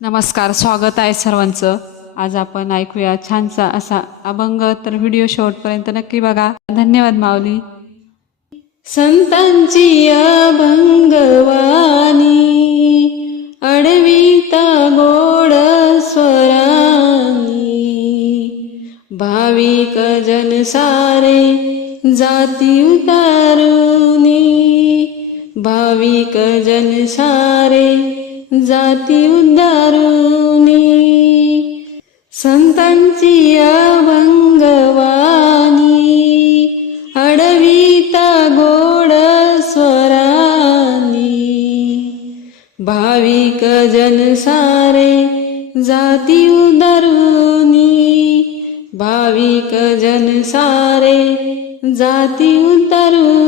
नमस्कार स्वागत आहे सर्वांचं. आज आपण ऐकूया छानसा असा अभंग तर व्हिडिओ शेवटपर्यंत नक्की बघा. धन्यवाद माऊली. संतांची अभंगवाणी अडविता गोड स्वरानी भाविक जन सारे जाती उतारुनी भाविक जन सारे जाती उद्धारुनी संतांची अभंगवाणी. अडविता गोड स्वरानी. भाविक जन सारे जाती उदरुनी. भाविक जन सारे जाती उतरुनी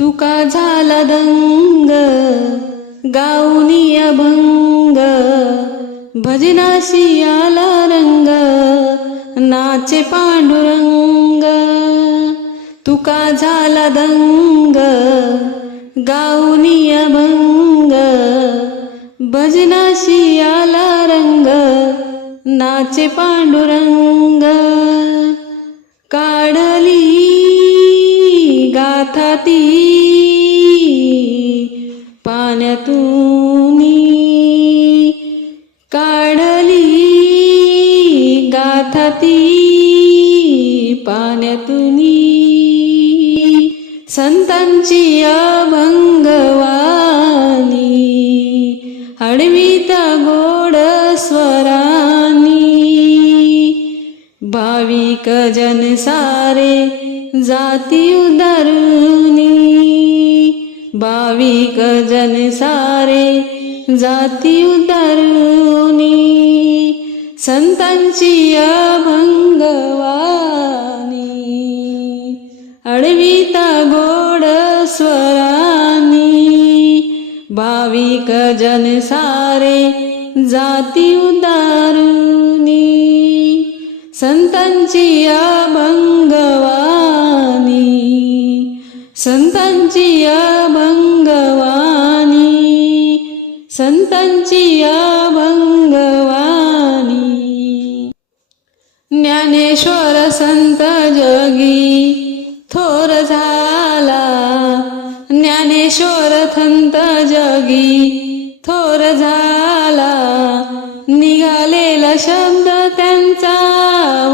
तुका झाला दंग गाऊनी अभंग भजनाशी आला रंग नाचे पांडुरंग. तुका झाला दंग गाऊनी अभंग भजनाशी आला रंग नाचे पांडुरंग. काढली गाथा ती संतांची अभंगवाणी हडविता गोड स्वरानी भाविक जन सारे जाती उदारुनी भाविक जन सारे जाती उदारुनी संतांची अभंगवाणी. अडविता गोड स्वरानी भाविक जन सारे जाती उदारुनी. संतांची अभंगवानी संतांची अभंगवानी संतांची अभंगवानी ज्ञानेश्वर संत जन ज्ञानेश्वर थंत जगी. थोर झाला निघालेला शब्द त्यांचा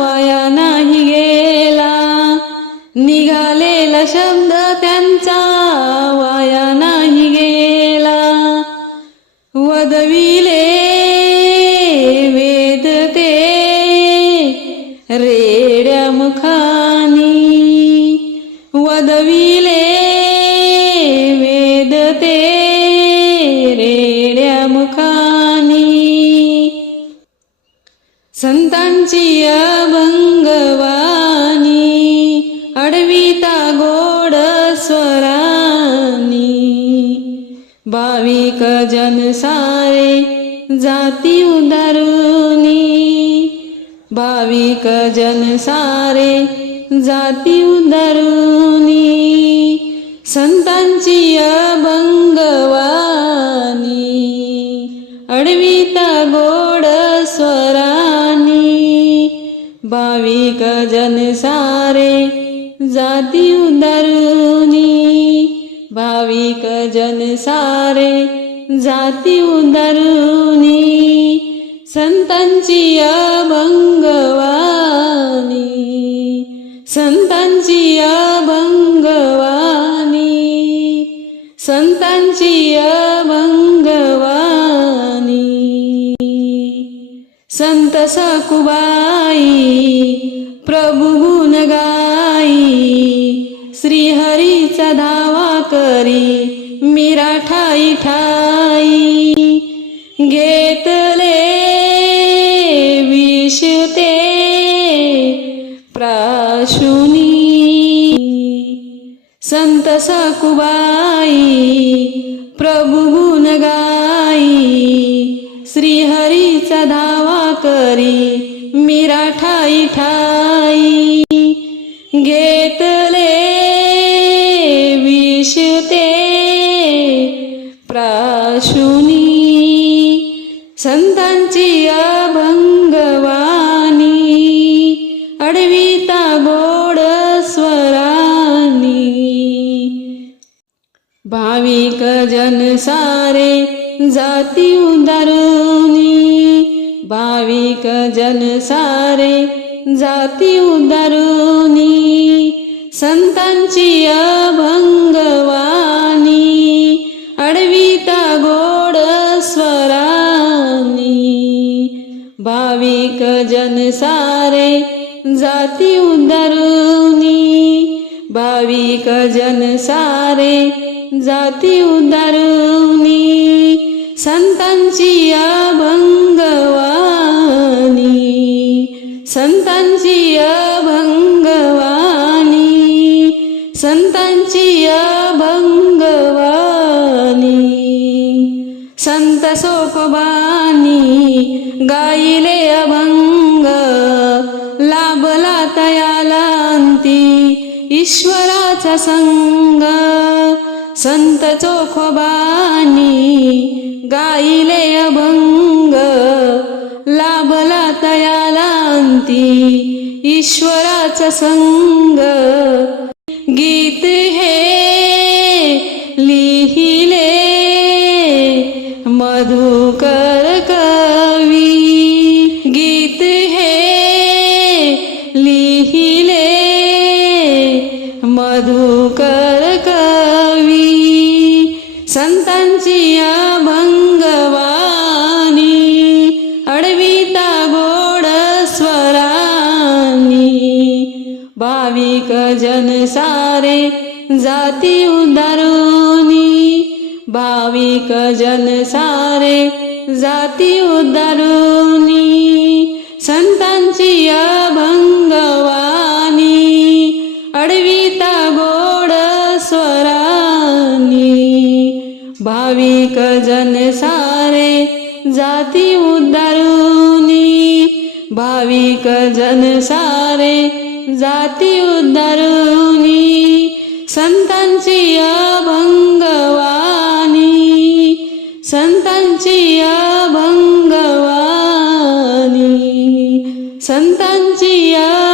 वाया नाही गेला. निघालेला शब्द त्यांचा वाया नाही गेला. वदविले वेद ते रेड्या मुखानी. वदविले स्वरानी भाविक जन सारे जाती उदारुनी भाविक जन सारे जाती उदारुनी संतांची अभंगवानी अडविता गोड स्वरानी भाविक जन सारे जाती उदारुनी भाविक जन सारे जाती उदरुनी संतांची अभंगवानी संतांची अभंगवानी संतांची अभंगवानी संत सकुबाई प्रभु गुण गाई श्रीहरीचा धावा करी मीरा ठाई ठाई घेतले विष ते प्राशुनी. संत सकुबाई प्रभु गुण गाई. श्रीहरीचा धावा करी मीरा ठाई ठाई घेतले प्राशुनी संतांची अभंगवाणी अडविता गोड स्वरानी. भाविक जन सारे जाती उदारुनी भाविक जन सारे जाती उदारुनी संतांची अभंगवाणी. जन सारे जाती उदारुनी भाविक जन सारे जाती उदारुनी संतांची अभंगवानी संतांची संत सोपबानी गाईले अभंग लाभला तयालांती ईश्वराचा संग. संत चोखोबानी गाईले अभंग लाभला तयालांती ईश्वराचा संग. संतांची अभंगवाणी अडविता गोड स्वरानी. भाविक जन सारे जाती उदारुनी. भाविक जन सारे जाती उदारुनी. संतांची अभंगवाणी भाविक जन सारे जाती उद्धारुनी। भाविक जन सारे जाती उद्धारुनी। संतांची अभंगवानी संतांची अभंगवानी संतांची अभंगवाणी